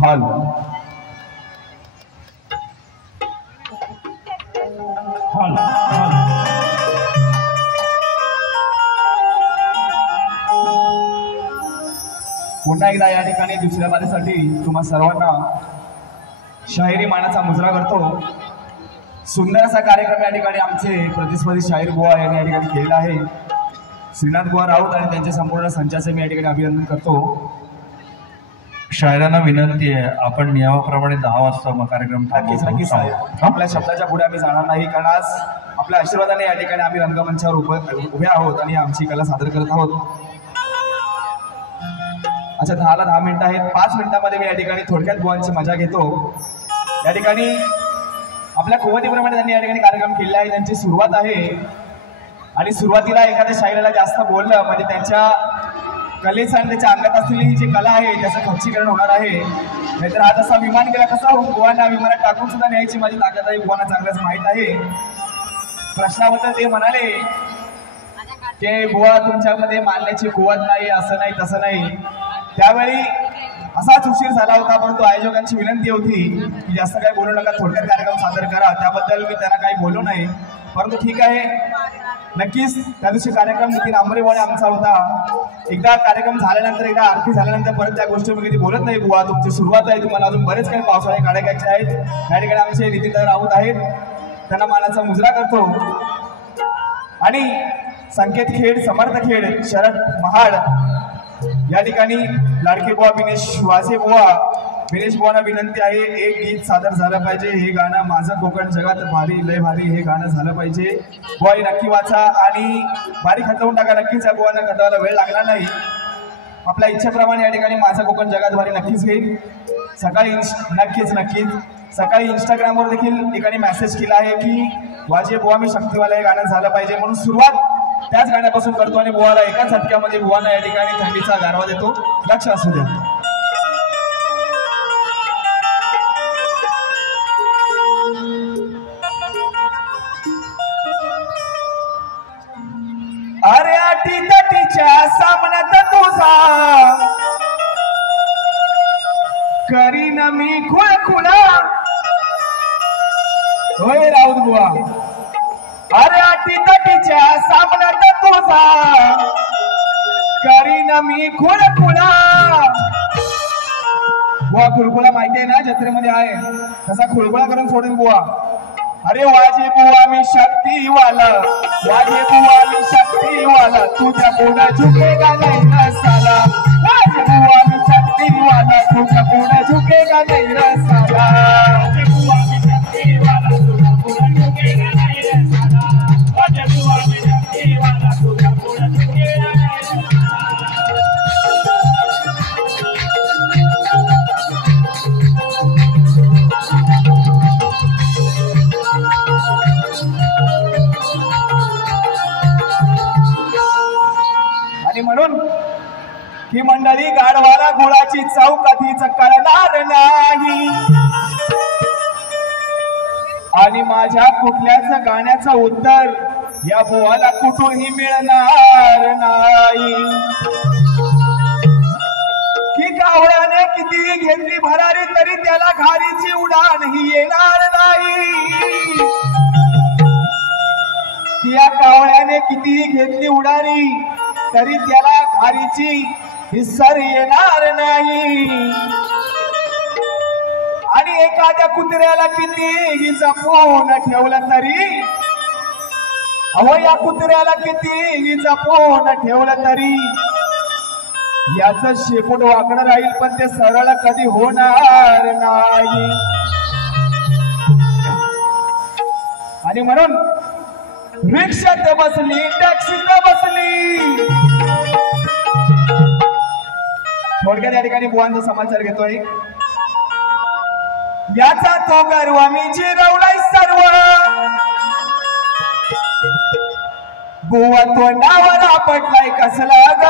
Hall hall पुन्हा एकदा या ठिकाणी दुसऱ्या बारीसाठी तुम्हा सर्वांना शाहिरी मानाचा मुजरा करतो। सुंदर असा कार्यक्रम या ठिकाणी आमचे प्रतिस्पर्धी शाहीर बुवा यांनी या ठिकाणी केलेला आहे। श्रीनाथ बुवा राऊत आणि त्यांच्या संपूर्ण संचाचे मी या ठिकाणी अभिनंदन करतो। शायरांना विनंती आहे, आपण नियमाप्रमाणे 10 वाजता कार्यक्रम नक्कीच आपल्या शब्दाच्या पुढे आम्ही जाणार नाही, कारण आज आपल्या आशीर्वादाने या ठिकाणी आम्ही रंगमंचावर उभे आहोत आणि आमची कला सादर करत आहोत। अच्छा 10ला 10 मिनिटं आहेत। 5 मिनिटांमध्ये मी या ठिकाणी थोडक्यात बुवांची मजा घेतो। या ठिकाणी आपल्या कुवतीप्रमाणे त्यांनी या ठिकाणी कार्यक्रम केलेला आहे। त्यांची सुरुवात आहे आणि सुरुवातीला एखाद्या शायराला जास्त बोललं म्हणजे त्यांच्या कलेचं आणि त्याच्या अंगात असलेली जी कला आहे त्याचं खच्चीकरण होणार आहे। नाहीतर आज असा विमान गेला कसा हो, बुवांना विमानात टाकून सुद्धा न्यायची माझी ताकद आहे, बुवांना चांगलंच माहीत आहे। प्रश्नाबद्दल ते म्हणाले की बुवा तुमच्यामध्ये मानण्याची कुवत नाही, असं नाही तसं नाही। त्यावेळी असाच उशीर झाला होता, परंतु आयोजकांची विनंती होती की जास्त काही बोलू नका, थोडक्यात कार्यक्रम सादर करा। त्याबद्दल मी त्यांना काही बोललो नाही, परंतु ठीक आहे। नक्कीच त्या दिवशी कार्यक्रम नितीन आंबरेवाळे आमचा होता। एकदा कार्यक्रम झाल्यानंतर, एकदा आरती झाल्यानंतर परत त्या गोष्टी मी कधी बोलत नाही। बुवा तुमची सुरुवात आहे, तुम्हाला अजून बरेच काही पावसाळे काढायचे आहेत। या ठिकाणी आमचे नितीन राऊत आहेत, त्यांना मानाचा मुजरा करतो। आणि संकेत खेड, समर्थ खेड, शरद महाड या ठिकाणी लाडके बुवा विनेश वाजे बुवा, विनेश बुवांना विनंती आहे एक गीत सादर झालं पाहिजे। हे गाणं माझं कोकण जगात भारी लय भारी हे गाणं झालं पाहिजे। बुवा नक्की वाचा आणि भारी खतवून टाका। नक्कीच या बुवांना खतवायला वेळ लागणार नाही। आपल्या इच्छेप्रमाणे या ठिकाणी माझं कोकण जगात भारी नक्कीच घेईल। सकाळी नक्कीच सकाळी इंस्टाग्रामवर देखील ठिकाणी मेसेज केला आहे की वाजे बुवा मी शक्तिवाला हे गाणं झालं पाहिजे, म्हणून सुरुवात त्याच गाण्यापासून करतो आणि बुवाला एकाच झटक्यामध्ये बुवांना या ठिकाणी थंडीचा गारवा देतो। लक्ष असू द्या। अरे अटी तटीच्या सामन्यात तुझा करीन मी खुळखुळा, होय राऊत बुवा। अरे अटी तटीच्या सामन्यात तुझा करीन मी खुळखुळा। बुवा खुळखुळा माहिती आहे ना, जत्रेमध्ये आहे तसा खुळखुळा करून सोडेल बुवा। अरे वाजे बुवा मी शक्तीवाला, वाजे बुवा मी शक्तीवाला, तुझ्या पुढे झुकेगा नाही रसाला। वाजे बुवा मी शक्तीवाला, तुझ्या पुढे झुकेगा नाही रसाला। वाजे बुवा मी शक्तीवाला, तुझ्या पुढे झुकेगा नाही रसाला। वाजे बुवा मी शक्तीवाला, तुझ्या पुढे झुकेगा नाही रसाला। म्हणून ही मंडळी गाढवाला गुळाची चव कधीच कळणार नाही आणि माझ्या कुठल्याच गाण्याचं उत्तर या बुवाला कुठूनही मिळणार नाही। की कावळ्याने किती घेतली भरारी तरी त्याला घारीची उडान ही येणार नाही। की या कावळ्याने कितीही घेतली उडारी तरी त्याला घारीची हिस्सर येणार नाही। आणि एखाद्या कुत्र्याला कितीही जपून ठेवलं तरी, अहो या कुत्र्याला कितीही जपून ठेवलं तरी याचं शेपूट वाकडं राहील, पण ते सरळ कधी होणार नाही। आणि म्हणून रिक्षात बसली, टॅक्सीत बसली, थोडक्यात या ठिकाणी बुवांचा समाचार घेतोय। याचा तो गर्व मी जिरवलाय सर्व, बुवा तो नावाला पडलाय कसला ग।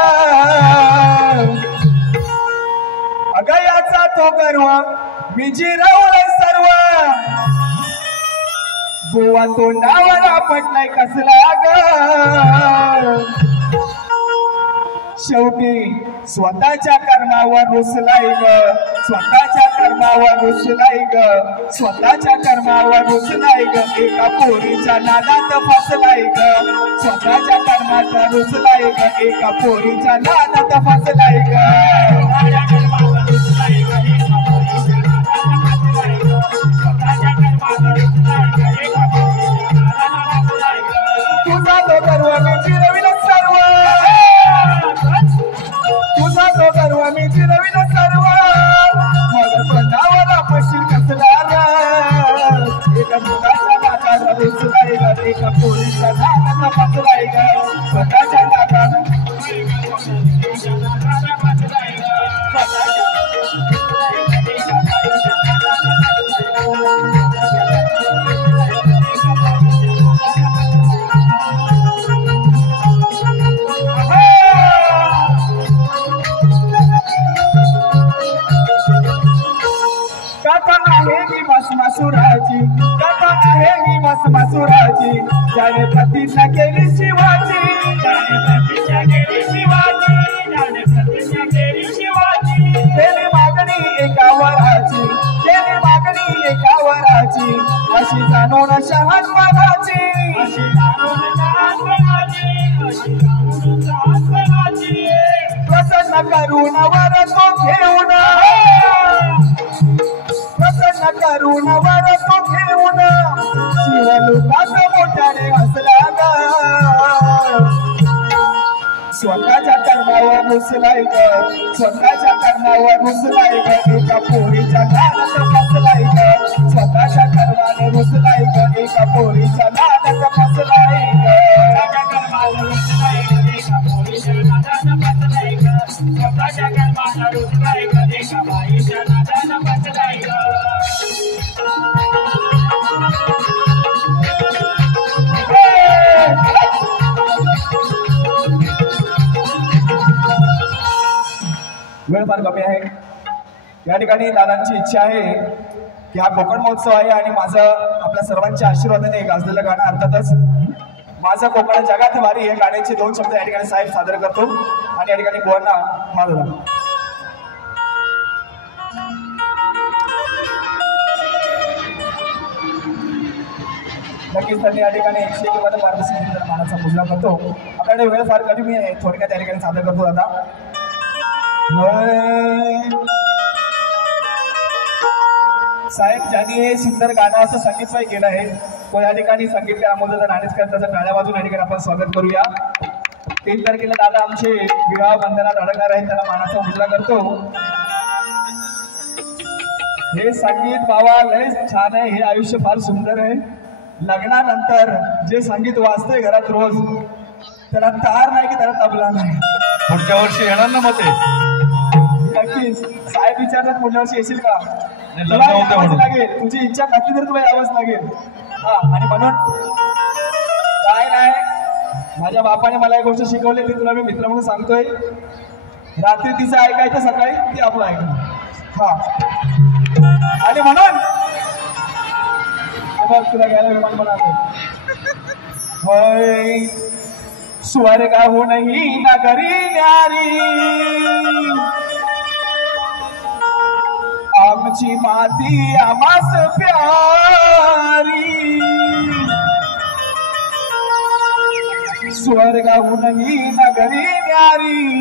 अग याचा तो गर्व मी जिरवलाय सर्व, बुवा तो नावाला पडलाय कसला ग। शेवटी स्वतःच्या कर्मावर रुसलाय ग, स्वतःच्या कर्मावर रुसलाय ग, स्वतःच्या कर्मावर रुसलाय ग, एका पोरीच्या नादात फसलाय ग, स्वतःच्या कर्मात रुसलाय ग, एका पोरीच्या नादात फसलाय ग. तुझा तो गर्व मी चिरविन सर्व, तुझा तो गर्व मी चिरविन सर्व, मग तोंडावर पशील कसला एका मुलाच्या नाकाला रुसलाय ग, एका पोरीच्या नाकाला फसलाय ग, स्वतःच्या नाकाला मासुराची कथा आहे ही मासुराची, ज्याने प्रतिज्ञा केली शिवाची, ज्याने प्रतिज्ञा केली शिवाची, ज्याने प्रतिज्ञा केली शिवाची, केली मागणी एका वराची, केली मागणी एका वराची, अशी जाणून शहाणपणाची, अशी जाणून शहाणपणाची, अशी जाणून शहाणपणाची, प्रसन्न करून वर तो घेऊन, प्रसन्न करून वर तो घेऊन, शिवलोकात मोठ्याने हसला ग, स्वतःच्या कर्मावर रुसलाय ग, स्वतःच्या कर्मावर रुसलाय ग, एका पोरीच्या नादात फसलाय ग, स्वतःच्या कर्माने रुसलाय ग, एका पोरीच्या नादात फसलाय ग, स्वतःच्या कर्मावर रुसलाय ग, एका पोरीच्या नादात फसलाय ग, स्वतःच्या कर्माने रुसलाय ग, एका बाईच्या नादात फसलाय ग. वेळ फार कमी आहे. या ठिकाणी दादांची इच्छा आहे की हा कोकण महोत्सव आहे आणि माझं आपल्या सर्वांच्या आशीर्वादाने गाजलेलं गाणं अर्थातच माझं कोकण जगात वारी हे गाण्याचे 2 शब्द या ठिकाणी साहेब सादर करतो आणि या ठिकाणी बुवांना मानवला. नक्कीच त्यांनी या ठिकाणी 101 मार्गदर्शन मानाचा मुजरा करतो. आपल्याकडे वेळ फार कमी आहे, थोडक्यात या ठिकाणी सादर करतो दादा. साहेब ज्यांनी हे सुंदर गाणं असं संगीतमय केलं आहे तो या ठिकाणी संगीतकार अमोलदादा नाणेसकर, त्याचं टाळ्या वाजून या ठिकाणी आपण स्वागत करूया. 3 तारखेला दादा आमचे विवाह बंधनात अडकणार आहेत, त्यांना मानाचा मुजरा करतो. हे संगीत बाबा लय छान आहे, हे आयुष्य फार सुंदर आहे. लग्नानंतर जे संगीत वाजतंय घरात रोज, त्याला तार नाही की त्याला तबला नाही. पुढच्या वर्षी येणार ना मग ते नक्कीच. साहेब विचारतात पुढच्या वर्षी येशील का, लग्न होतं म्हणून लागेल, तुझी इच्छा नसली तर तुला यावंच लागेल. हा, आणि म्हणून काय नाही, माझ्या बापाने मला एक गोष्ट शिकवली, ती तुला मी मित्र म्हणून सांगतोय. रात्री तिचं ऐकायचं, सकाळी ती आपलं ऐकणं. हा, आणि म्हणून तुला घ्यायला विमान म्हणाले. होय स्वर्गाहूनही नगरी न्यारी, आमची माती आमास प्यारी, स्वर्गाहूनही नगरी न्यारी,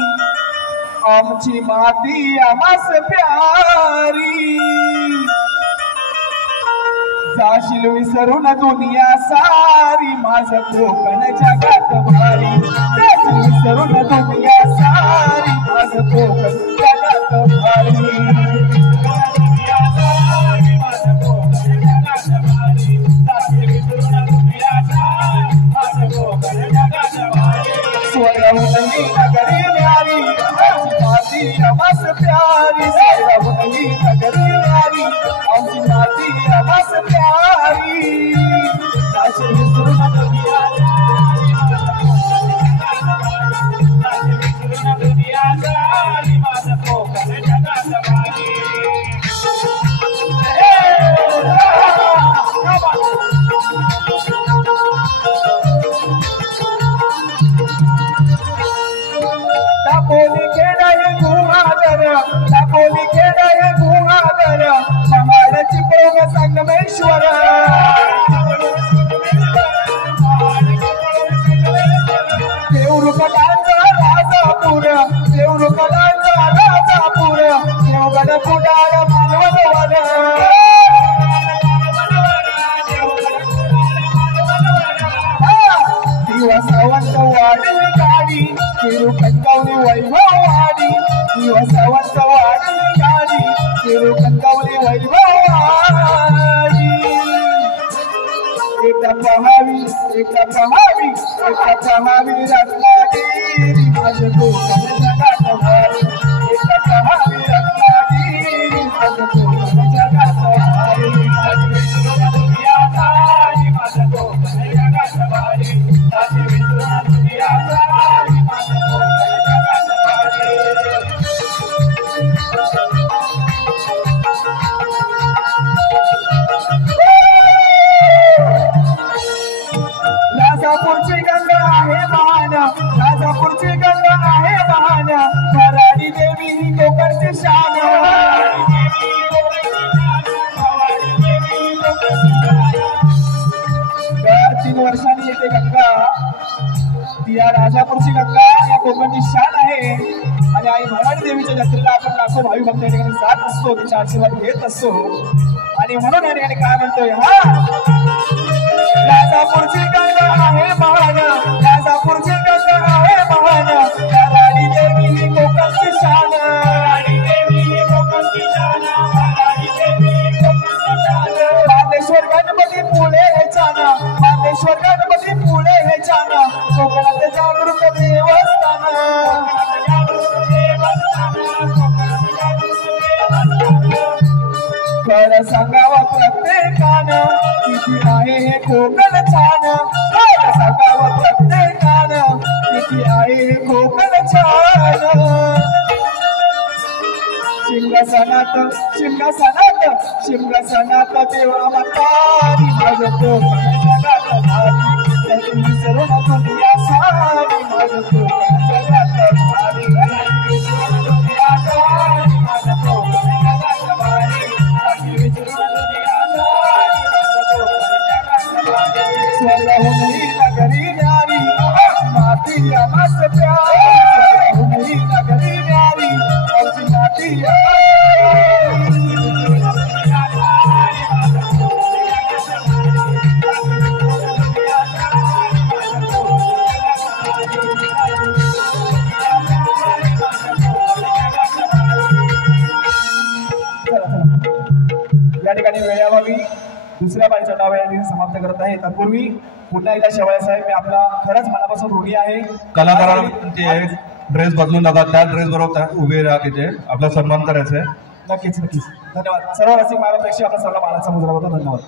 आमची माती आमास प्यारी, जाशील विसरून दुनिया सारी, माझं कोकण जगात भारी, जाशील विसरून दुनिया सारी, माझं कोकण जगात भारी, स्वर्गाहूनही नगरी न्यारी, आमची माती आमास प्यारी, स्वर्गाहूनही नगरी न्यारी, आमची माती आमास प्यारी, जाशील विसरून दुनिया सारी, माझं कोकण जगात भारी. दापोली खेड आहे गुहागर दापोली खेड आहे गुहागर महाडची पोग संगमेश्वर देवरुखडाचा राजापूर देवरुखडाचा राजापूर देवगड कुडाळ मालवण दिवसावंत वाडी गाडी तिरू कणकवली वैभव वाडी दिवसावंत वाडी गाडी तिरू कणकवली वैभव वाडी एकदा पहावी रत्नागिरी माझं कोकण जगात भारी एकदा पहावी रत्नागिरी माझं कोकण जगात भारी माझं कोकण जगात भारी राजापूरची गंगा आहे महान राजापूरची गंगा आहे महान भराडी देवी ही कोकणची शान 3 वर्षांनी येते गंगा ती या राजापूरची गंगा या कोकणची शान आहे आणि आई भराडी देवीच्या जत्रेला आपण लाखो भावी भक्त या ठिकाणी जात असतो तिचा आशीर्वाद घेत असतो आणि म्हणून या ठिकाणी काय म्हणतोय हा राजापूरची गंगा आहे महान राजापूरची गंगा आहे महान भराडी देवी ही कोकणची शान मातेश्वर गणपती पुणे हे चाना मातेश्वर गणपती पुणे हे चाना कोकणाचे जागृत देवस्थान खरं सांगावं प्रत्येकानं किती आहे हे कोकण छान खरं सांगावं प्रत्येकानं किती आहे हे कोकण छान शिमगासनात देवा म्हातारी माझं कोकण जगात भारी त्याची विसरू नको दुनिया सारी माझं कोकण जगात भारी दुनिया सारी माझं कोकण जगात भारी त्याची विसरू नको दुनिया सारी माझं कोकण जगात भारी स्वराहुनी नगरी न्यारी माती आमास प्यारी स्वराहुनी नगरी न्यारी औची माती या ठिकाणी वेळाभावी दुसऱ्या बाईचं नाव या ठिकाणी समाप्त करत आहे तत्पूर्वी पुन्हा एकदा शेवाळे साहेब मी आपला खरंच मनापासून ऋणी आहे कलाकारांचे ड्रेस बदलून नका त्या ड्रेस बरोबर उभे राहा तिथे आपला सन्मान करायचा आहे नक्कीच धन्यवाद सर्व रसिक महाराष्ट्रापेक्षा आपल्या सर्व बाळाचा मुजरा होता धन्यवाद